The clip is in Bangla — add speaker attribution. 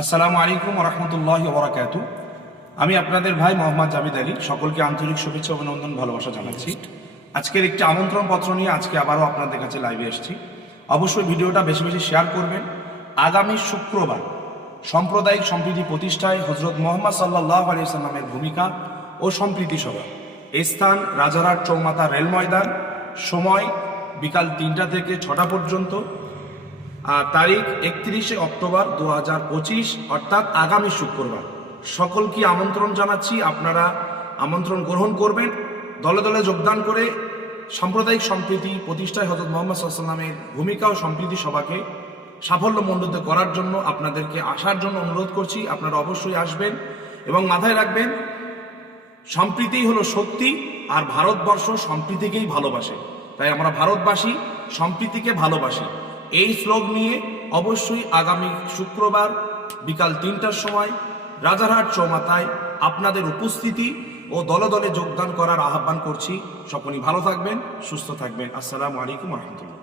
Speaker 1: আসসালামু আলাইকুম রহমতুল্লাহ ওবরাকাত আমি আপনাদের ভাই মোহাম্মদ জাবিদ আলী, সকলকে আন্তরিক শুভেচ্ছা অভিনন্দন, ভালোবাসা জানাচ্ছি। আজকের একটি আমন্ত্রণ পত্র নিয়ে আজকে আবারও আপনাদের কাছে লাইভে এসেছি। অবশ্যই ভিডিওটা বেশি বেশি শেয়ার করবেন। আগামী শুক্রবার সাম্প্রদায়িক সম্প্রীতি প্রতিষ্ঠায় হজরত মোহাম্মদ সাল্লাহ আলিয়াল্লামের ভূমিকা ও সম্প্রীতি সভা। স্থান রাজারহাট চৌমাথা রেল ময়দান। সময় বিকাল তিনটা থেকে ছটা পর্যন্ত তারিখ একত্রিশে অক্টোবর দু হাজার পঁচিশ, অর্থাৎ আগামী শুক্রবার। সকলকে আমন্ত্রণ জানাচ্ছি আপনারা আমন্ত্রণ গ্রহণ করবেন। দলে দলে যোগদান করে সাম্প্রদায়িক সম্প্রীতি প্রতিষ্ঠায় হজরত মোহাম্মদ সাল্লামের ভূমিকা ও সম্প্রীতি সভাকে সাফল্যমণ্ডিত করার জন্য আপনাদেরকে আসার জন্য অনুরোধ করছি। আপনারা অবশ্যই আসবেন এবং মাথায় রাখবেন, সম্প্রীতিই হলো শক্তি আর ভারতবর্ষ সম্প্রীতিকেই ভালোবাসে। তাই আমরা ভারতবাসী সম্প্রীতিকে ভালোবাসি। এই শ্লোক নিয়ে অবশ্যই আগামী শুক্রবার বিকাল তিনটার সময় রাজারহাট চৌমাথায় আপনাদের উপস্থিতি ও দলে দলে যোগদান করার আহ্বান করছি। সকলেই ভালো থাকবেন, সুস্থ থাকবেন। আসসালামু আলাইকুম রহমতুল্লাহ।